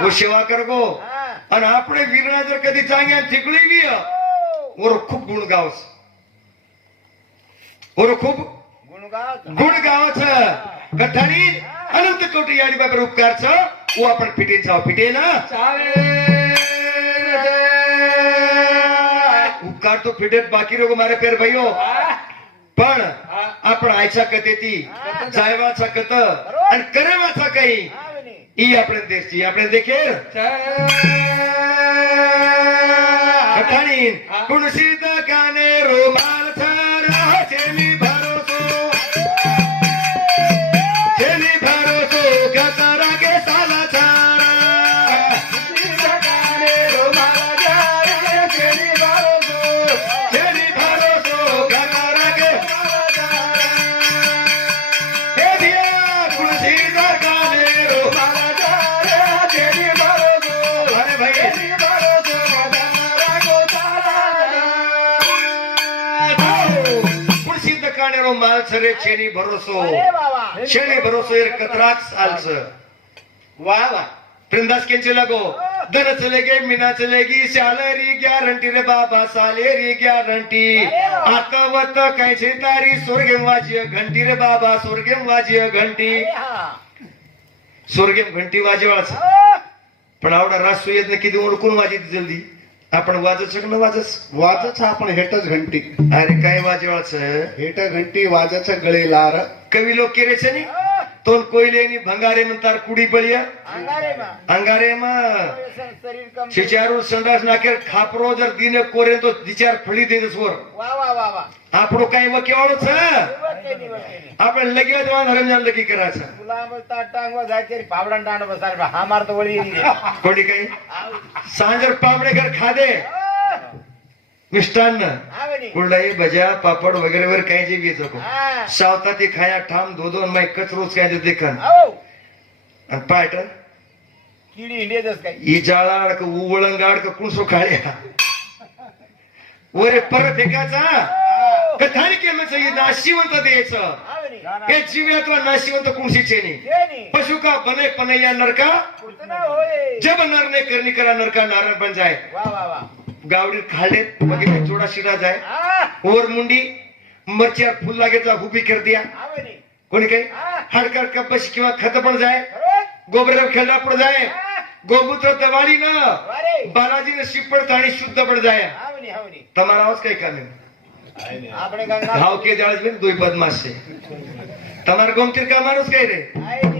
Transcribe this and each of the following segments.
वो सेवा कर गो हा. आणि આપણે વીરણા જર કદી ચાંગ્યા ઠીકડી ગઈ हो. ઓરો ખૂબ ગુણ ગાવસ ઓરો ખૂબ गुणगाव ગુણ ગાવ છે કઠાણી અનંત કોટી યાડી બાબર ઉપકાર છે ઓ આપણ પીટે જાવ પીટે ના ઉપકાર તો પીટે જ બાકી રહ્યો મારે પેર ભાઈઓ પણ આપણ આયછા કતેતી જાયવા છા કત અને કરેવા Y aprendes, y aprendes qué? Catarín, ah. conocido canero más. रे छेनी भरोसो. छेनी भरोसो एर कतराच आलस वा वा. वृंदास केंचे लगो. धन चलेगे मीना चलेगी सॅलरी रंटी रे बाबा सालेरी गॅरंटी आकवत कैसे तारी स्वर्गेम वाजिय घंटी रे बाबा स्वर्गेम वाजिय घंटी. स्वर्गेम घंटी वाजवाच पण आवडा रास सुयत किती ओळखून वाजी जल्दी. आपण वाजत न वाजस वाजच आपण हेटच घंटी. अरे काय वाजवाच हेट घंटी वाजच गळे लार. कवी लोक केरे છે तोल कोयले आणि भंगारे म्हणतात कुडी पळी अंगारे मिचारू संडास नाखेर खापरो जर दिन कोरे तो दिचार फळी दे वर आपण काही वकीवाळो छ आपण लगे रमजान लगी करायचं. पावडा डांड बसा हा मारतो कोणी काही? सांजर पावडे घर खादे मिष्टान्न कुंडाई भज्या पापड वगैरे वगैरे काही जे घेत होतो सावता ते खाया ठाम धो दोन माय कचरोच काय देखन आणि पाट ही जाळाडक उवळंगाडक कुणसो खाया वरे परत एकाचा नाशिवंत द्यायचं. हे जीवनातला नाशिवंत कुणशी चेनी पशु का बने पनैया नरका? जब नरने करणी करा नरका नारायण पण जाय. गावडीत खाल्ले बघितले चोडा शिरा जाय हा. ओर मुंडी मरच्यार फुल लागेचा उभी कर दिया આવે ने. कोणी काही हा. हाडकर कपश किंवा खत पण जाय खरंच? गोबऱ्या खेळला पण जाय हा. गोमूत्र दवाडी न वारे. बालाजीने शिपड आणि शुद्ध पण जाय આવે ને, આવે ને. તમારા આવાજ કઈ કામે આપણે ગંગા ભાવ કે જાળ છે દોઈ બદમાશ છે તમારે ગમતીર કામાનું જ કઈ રે आहे ने, आहे ने. હા हो,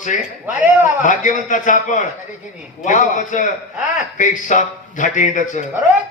कोसे भाग्यवंताचा आपण. काही सात धाटे हिंडाच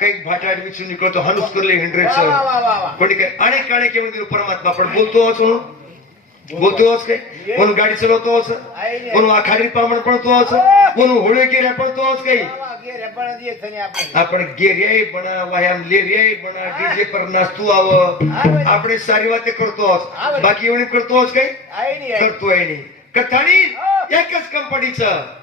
काही भाटाट विचून निघतो हनुस करले हिंड्रेडचं कोणी काय अनेक अनेक परमात्मा पण बोलतोच म्हणून? बोलतोच काय? म्हणून गाडी चलवतोच म्हणून आखाडी पामण पडतोच म्हणून होळी केल्या पडतोच काही? आपण. गेरियाही बना व्यायाम लेरियाही बना डीजे पर नाचतो आवं. आपण सारी वाते करतोस बाकी एवढी करतोस काही? करतोय नाही. कथाणी एकच कंपनीच. कंपनीचं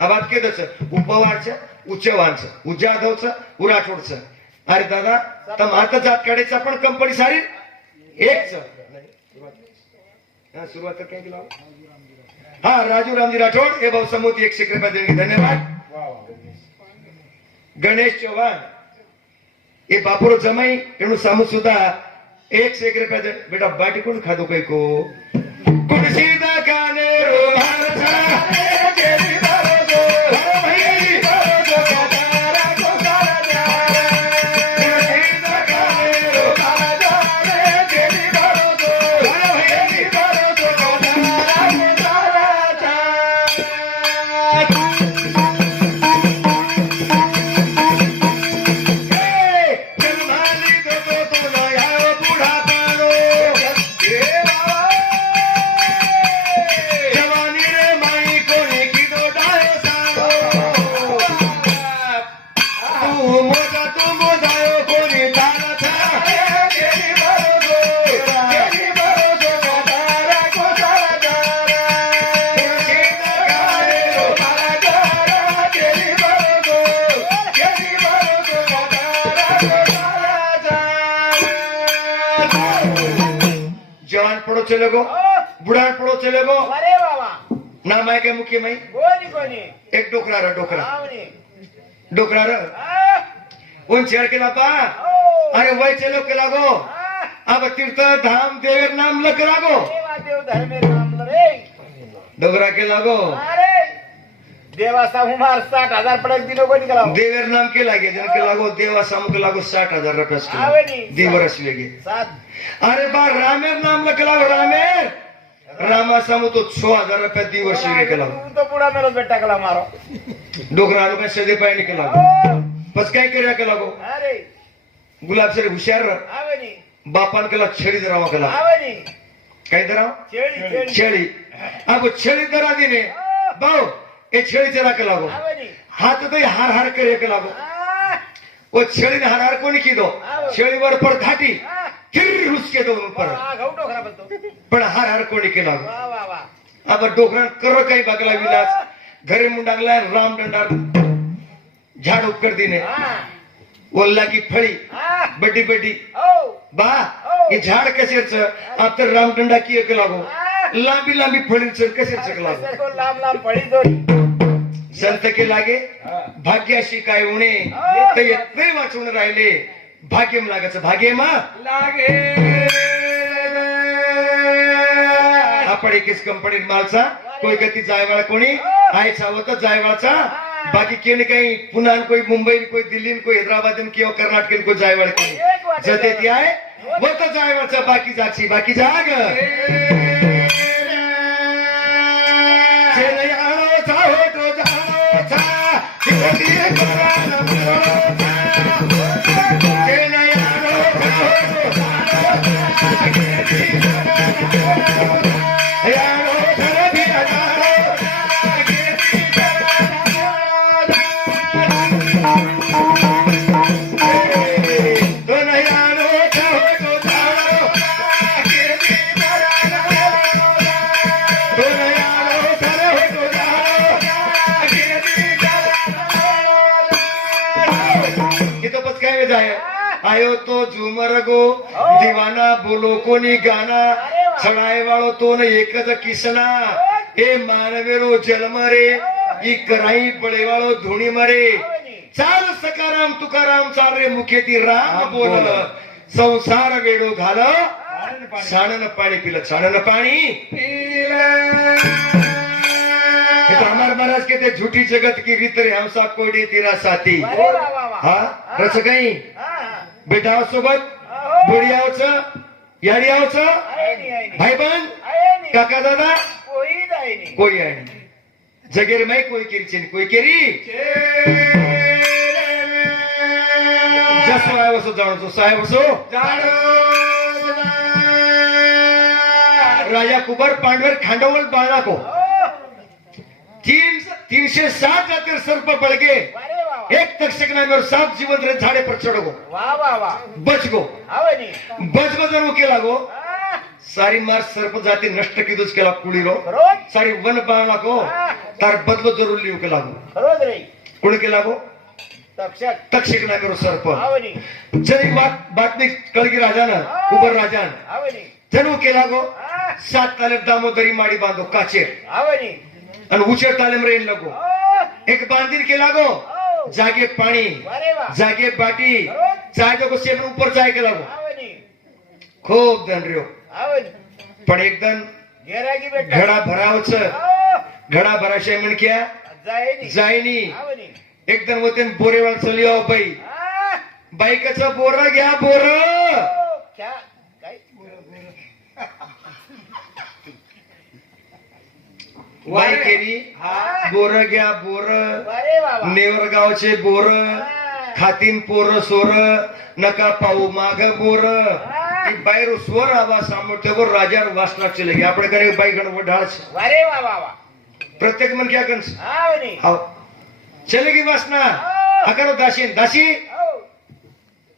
अबादकेदच उपवारचं उच्चवानचं. उजाधवचं उराठोडच अरे दादा तर आता जातकाडेचा पण कंपनी सारी? एकच. सुरुवात काय केला हा राजू रामजी राठोड हे भाऊ समोती एकशे कृपया देणे धन्यवाद. गणेश चव्हाण. हे बापूर जमाई सामू सुद्धा एकशे कृपया बेटा बाटी कोण खातो काही को? तुळशी चले गो बुढ़ान पड़ो चले गो अरे बाबा. नाम आहे काय मुख्य माई? कोणी कोणी? एक डोकरा र डोकरा. आवनी डोकरा र. आ, कोण शेअर केला पा? ओ, अरे वय चलो केला गो आ, अब तीर्थ धाम देवेर नाम लग लागो. देवा देव धर्मे रे. डोकरा केला गो अरे देवाचा हुमार साठ हजार पडक दिलो कोणी केला देवेर नाम केला गे जन केला गो देवा सामू केला गो साठ हजार रुपये आवनी. दिवरस वेगे सात. अरे बा रामेर नाम लग लागो रामेर. रामा सामू तो छो हजार रुपये दिवस वेगे केला गो. तू पुढा मेलो बेटा कला मारो. डोकरा रुपये सदे पाय निकला ओ, बस काय कर्या केला गो? अरे. गुलाब सर हुशार बापान केला छेडी दरावा केला. आवनी काय शेळी शेळी छेडी अब छेडी दरा दिने बाऊ ए छेडी जरा के लागो हाथ तो हार हार करे के लागो वो छेडी ने हार हार कोणी कीधो छेडी वर पर आ, किर दो पण हार हार कोणी के लागो वा वा वा अब डोकरान कर काही बगला विलास घरी मुंडागला राम दंडार झाड उपकर दिने हा की फळी हा बड्डी बड्डी ओ बा हे झाड कसेच अब तर राम दंडा किए के लागो. भाग्याशी काय उणे येतही वाचून राहिले. भाग्यम लागायचं भाग्यमा लागे. आपण एकीच कंपनीत मालचा. कोई गती जायवाळा कोणी? आहे सावत जायवाळचा. बाकी केली काही पुन्हा कोई मुंबई कोई दिल्ली कोई हैदराबाद किंवा कर्नाटक कोई जायवाळ कोणी? जते ती आहे. व तर जायवाळचा बाकी जाची बाकी जाग. जानो आयो तो झुमर गो दिवाना बोलो कोणी गाना छडाय वाळो तो न एकच किसना. ए मानवेरो जन्म रे ई कराई पळे वाळो धुणी मरे. चाल सकाराम तुकाराम चाल रे मुखेती राम बोल. संसार वेडो घाल. छाणन पाणी. पिलं छाणन पाणी तो हमारे महाराज हैं, झूठी जगत की रीत रे हम सब कोडी तेरा साथी. हा? रस काही हा हा बेटा सोबत अहो. बुडी यावचं याडी यावचं आहे नी, आहे नी. भाई नी. काका दादा कोई जाय नी. कोई आहे नाही. जगेर माई कोई केरी चेन कोई केरी जसो आहे वसो जाणो तो साहेब वसो राजा कुबर पांडवर खांडवल बाळा को ओ, तीन तीनशे सात जातिर सर्प बळगे. एक तक्षक नामेवर सात जीवन रे झाडे पर चढ गो. वा वा वा. बच गो. नी. बच गो जर केला गो. सारी मार सर्प जाती नष्ट किदूच केला कुळीरो खरोच? सारी वन बाळला गो. तार बदलो जरूर लिहू केला गो. रे. कोण केला गो? तक्षक. तक्षक नामेवर सर्प. नी. जरी बात बातमी कळगी राजानं कुबर राजान नी. जणू केला गो. सात ताले दामोदरी माडी बांधो काचेर. नी. आणि उचेर तालेम रेन लगो. एक बांधीन केला गो. जागे पाणी जागे बाटी चाय देखो सेवन ऊपर के आहे नी. खूप दन रियो नी. पण एकदम. घडा भरावच. घडा भराशे म्हणक्या. जायनी. एकदम होते बोरेवाल चली आहो बाई. हा, बाईकाचं बोर घ्या बोर. ओ, क्या काय बाई केली बोर घ्या बोर अरे वा वा. नेवरगावचे बोर हा. खातीन पोर सोर नका पाहू माग बोर ઈ બાયરો સ્વર આવા સાંભળતો એવો રાજા વાસના ચલે ગયા આપણે કરે બાઈ ગણ વઢાળ છે अरे वा वा वा પ્રત્યેક મન ક્યાં ગણ છે આવે नी. આવ ચલે ગઈ વાસના ओ, આ કરો દાસી દાસી हो.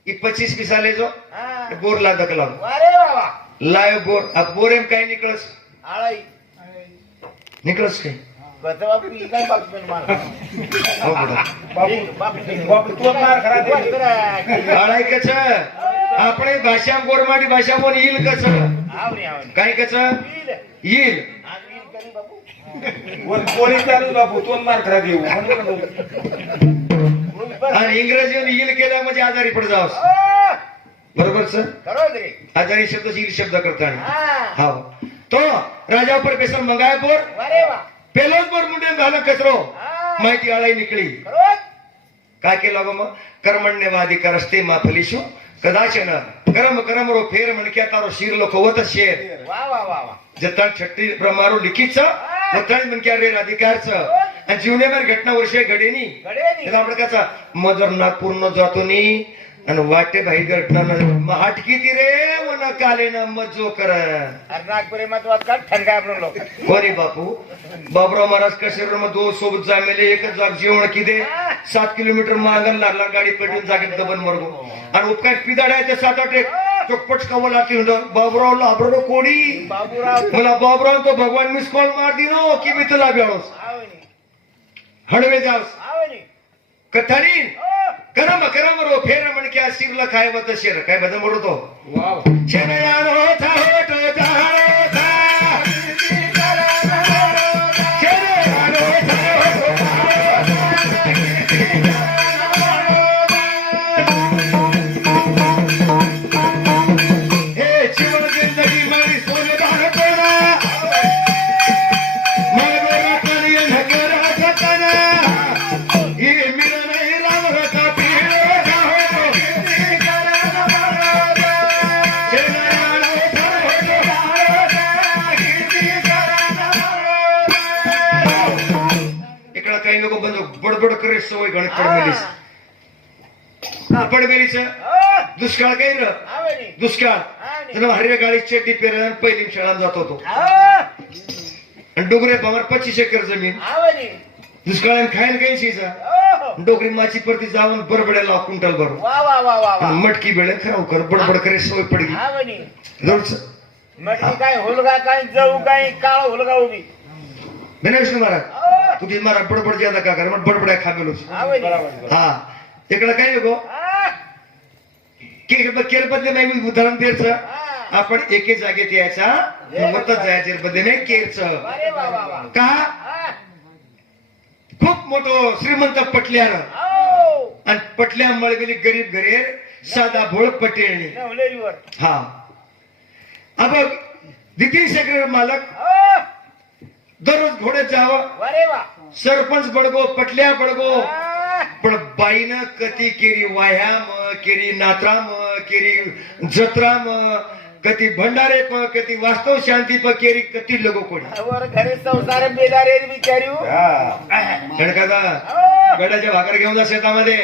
એ પચીસ પૈસા લેજો હા. બોર લા દકલાવ વારે વાવા. લાયો બોર આ બોર એમ કઈ નીકળસ આળાઈ. નીકળસ કઈ ગધા બાપુ ઈ કાંઈ બાપુ પેન મારે. હો બેટા. બાપુ- બાપુ- બાપુ તું માર ખરા દે. આળાઈ निकलच काय हो बेटा आपण भाषा गोरमाटी भाषा बोल येईल कस? काय कस? येईल. कोणी चालू बापू? तोन मार खरा देऊ. आणि इंग्रजीवर येईल केला म्हणजे आजारी पड जावस. हो. बरोबर सर? आजारी शब्द येईल शब्द करता हा. तो राजा परमेश्वर मंगाया पर मुंडे गाना कसरो. माइटी आलाई निकली काय के लोगों में कर्मण वादी करस्ते माफलिशो कदाचन कर्म कर्म रो फेर मन तारो शीर लो होत तस शेर जत्तर छट्टी ब्रह्मारो लिखित सा जत्तर मन क्या रे राधिकार सा घटना वर्षे घड़े नहीं घड़े नहीं इधर आपने कहा सा नो जातो नी. आणि वाटे भाई गटनाला हटकी ती रे म्हणा काले ना मजो कर नागपुरी कोणी बापू. बाबराव महाराज कसे मग दोन सोबत जामेले एकच जाग जेवण किती सात किलोमीटर मागण लागला गाडी पेटून जागेत दबन मरगो. आणि उपकार पिदाडायचे सात आठ एक. चोकपट कवल आती हुंडा बाबूराव लाभरो कोडी बाबूराव. मला बाबूराव तो भगवान मिस कॉल मार दिनो कि मी तुला बेळोस हणवे जाऊस. कथारी करम करम रो फेर मन के आशीर्वाद खाए मत शेर? काय बदम बोलतो वाव. चेन्नई आनो चाहो तो सवय गणित करमेलीस आपण मेलीस दुष्काळ काही र? दुष्काळ. गाडी गाळीचे डिपेर पहिली शाळा जात होतो. आणि डोंगरे पवार पच्चीस एकर जमीन. दुष्काळाने खायला काही शिजा. डोकरी माची परती जाऊन बरबड्याला कुंटल भरून. मटकी बेळ खराव कर बडबड करे सोय पडली. काय होलगा काय जाऊ काय काळ होलगा उभी. गणेश महाराज. हो. तुम्ही मला बडबड द्या का? कारण बडबड्या खामेलो हा तिकडं काय के केर बदले नाही मी उदाहरण द्यायचं. आपण एके जागेत यायचा जाय जायचे बदले नाही केरच. का? खूप मोठं श्रीमंत पटल्यानं. आणि पटल्यामुळे गेली गरीब घरेर साधा भोळ पटेलने. हा. अबग दितीन शेखर मालक. दररोज घोड्याच्या हवा अरे वा. सरपंच बडगो पटल्या बडगो पण बाईनं कधी केरी वाह्याम केरी नात्राम केरी जत्राम कधी भंडारे प कधी वास्तव शांती प केरी कधी लगो कोणी. वर गडाच्या भाकर घेऊन जा शेतामध्ये.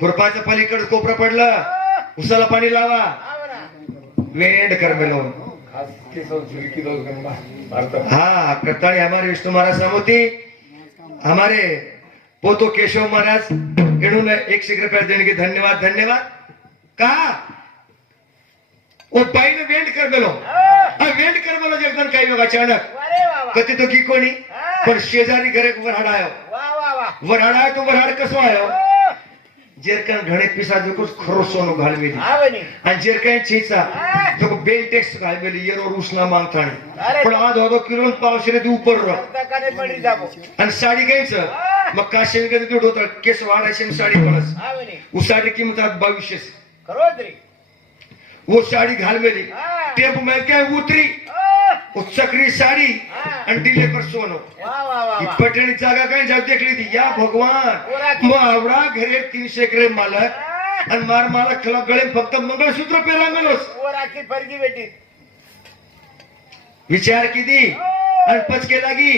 खुरपाच्या पलीकडे कोपरं पडलं. उसाला पाणी लावा. वेंड करमेलो हा करताड़ी हमारे विष्णु महाराज समोती. हमारे पोतो केशव महाराज इन्होंने एक शीघ्र पैर देने धन्यवाद धन्यवाद. का ओ बाई ने वेंड कर मेलो वेंड कर मेलो जगदन काही बघा अचानक। कधी तो की कोणी पण शेजारी घरे वराड आयो। वराड आयो तो वराड कसो आयो? જેરકાન ઘણે પૈસા જો કુછ ખરોસોનો ઘાલવેલી આવે ને આ જેરકાન ચીસા જો બેલ ટેક્સ ઘાલવેલી યરો રૂસના માંગતાણી પણ આ દોદો કિલોન પાવશરે થી ઉપર રહો કાને પડી જાબો અને સાડી કેમ છે મક્કા શેન કે દોડો તો કેસ વાળાશે સાડી પડસ આવે ને ઉ સાડી કિંમત 2200 કરોદરી વો સાડી ઘાલવેલી ટેપ મેં કે ઉતરી उच्चक्री साडी आणि डिलेकर सोनं. ही पटणी जागा काय जाऊ देखली ती. या भगवान. मग आवडा घरे तीनशे एकरे मालक. आणि मार मालक खिला गळे फक्त मंगळसूत्र पेरा मेलोस फरकी बेटी विचार किती? आणि पचके लागी.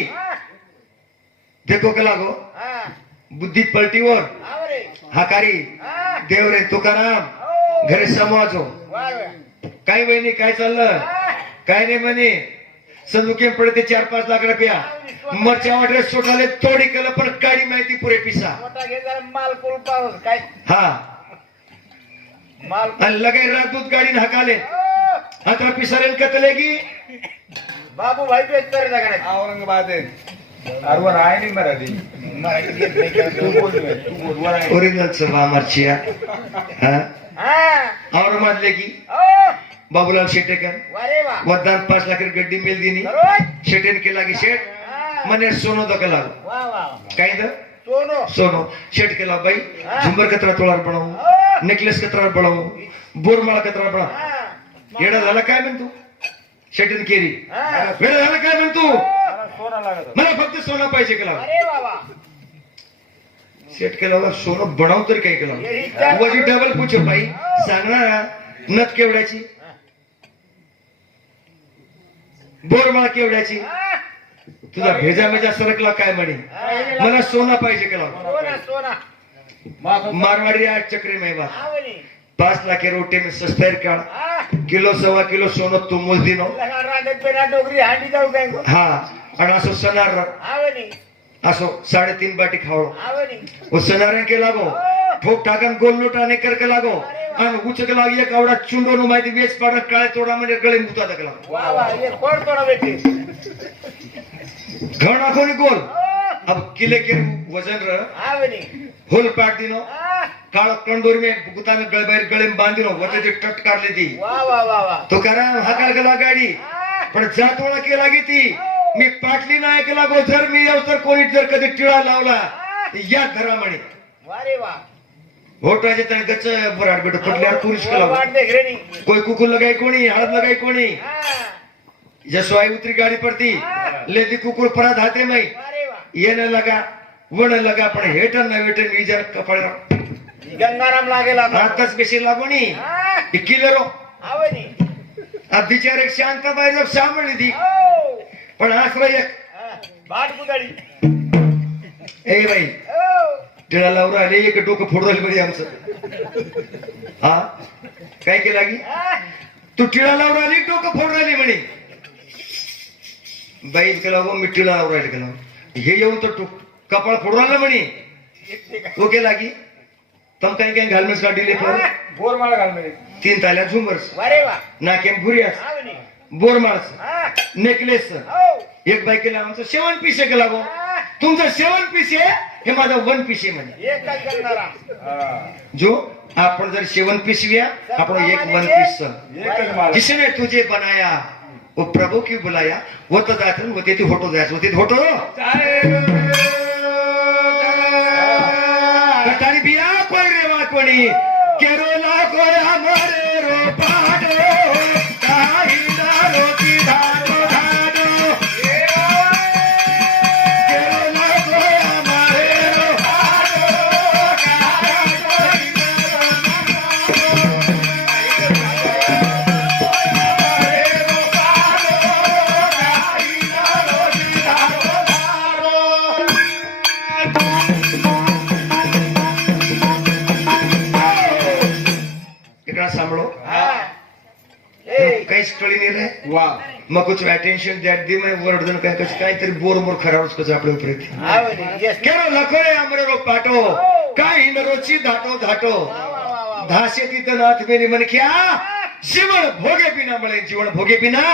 देखो के लागो. बुद्धी पलटीवर. हाकारी. देव रे तुकाराम. घरे समाजो. काही वहिनी काय चाललं? काय नाही म्हणे? संदू केम पडे ते चार पाच लाख रुपया मरच्या वाटरे सोटाले तोडी केलं पण काडी माहिती पुरे पिसा. मोठा घे जरा माल कुलपा काय? हा. माल आणि लगाई राजदूत गाडी हाकाले आता पिसारेल कतले की? बाबू भाई पेच करे जागा औरंगाबाद आहे अरे वर आहे नाही मराठी. मराठी येत नाही का? तू बोल बे, तू बोल वर आहे. ओरिजिनल सभा मर्चिया हा? हा. औरंगाबादले की? ओ! बाबूलाल शेटेकर. वारे वा. मतदान पाच लाख गड्डी मेल दिनी शेटेन केला की शेट. हा. मने सोनो दकला वा वा काय द सोनो. सोनो. शेट केला बाई. हा. झुंबर कतरा तोळार. बनावू नेकलेस कतरा बनावू बोरमाळा कतरा बना हा. येडा झाला काय म्हणतो शेटेन केरी हा. वेळा झाला काय म्हणतो मला सोना लागत मला फक्त सोनं पाहिजे केला. सेट केला सोनं बनाव तर काय केलं. हे डबल पूछ बाई. सांग ना? नथ केवड्याची बोरमाळा केवड्याची. तुझा भेजा मेजा सरकला काय म्हणे. मला सोना पाहिजे केला सोना सोना. मारवाडी आज चक्री मेवा पाच लाख रोटे में सस्ता काढ. हा. किलो सव्वा किलो सोनं तू मोज दिनो हा. आणि असं सणारा असो साडेतीन बाटी खावडो आवली वो सणारे के लागो ठोक टाकन गोल लोटाने करके लागो. आणि उचक लाग एक आवडा चुंडो नु माहिती वेच पाड काळे तोडा म्हणजे गळे मुता तोडा बेटी? घण आखोनी गोल. अब किले के वजन र होल पाट दिनो. हा. काळ कंडोरी में गुताने गळे बाहेर गळे बांधिनो वते ते टट काढली ती. वा वा वा वा. तो करा हाकार गेला गाडी. हा. पण जात ओळख केला की ती. मी पाटली नाही केला गो जर मी तर कोणी जर कधी टिळा लावला या वा. होटाचे तर गच बराड बेट पटल्यावर पुरुष केला वाट देख रे नी. कोई कुकुर लगाई कोणी हळद लगाई कोणी. जसो आई उतरी गाडी पडती लेती कुकुर परत हाते माई. वा रे वा. ये न लगा वो न लगा पण हेट न वेट विजर कपड गंगाराम लागेल आता. आताच बेशी लागोनी हा. किलरो बिचार शांत जब सांभाळली ती. पण हा. बाट कुदळी ए बाई. टिळा लावून आले एक डोकं फोडून राहिलं म्हणजे आमचं. हा? काय केला की हा. तू टिळा लावून आली डोकं राहिली म्हणे. बाई केला गो मी टिळा लावून राहिले केला हे येऊन तर कपाळ फोडून राहिलं म्हणे. केला की? तम काही काही घालमेस काढले पर बोर मला घाल म्हणजे तीन ताल्या झुंबर्स. वा. रे वा नाकेम भुरियास आवली बोरमाळस हा. नेकलेस ओ. एक बाई केला आमचं सेवन पीस आहे केला गो हा. तुमचं सेवन पीस आहे हे माझं वन पीस आहे म्हणे. एक काय करणारा हा. जो आपण जर सेवन पीस व्या आपण एक वन पीस जिसने तुझे बनाया वो प्रभु क्यों बुलाया वो तो जाते वो तेथे फोटो जायचं. होते फोटो कटारी बिया कोई रे वाकवणी वा. मग कुछ अटेन्शन द्याट दे मैं वर्डन काय कसं काहीतरी बोर बोर खरावच कसं आपल्या येस केरो लखो रे आमरो पाटो काही नरोची धाटो धाटो. वा वा वा वा धासे तिथं नाथ मेरी मनख्या जीवन भोगे बिना मळे जीवन भोगे बिना.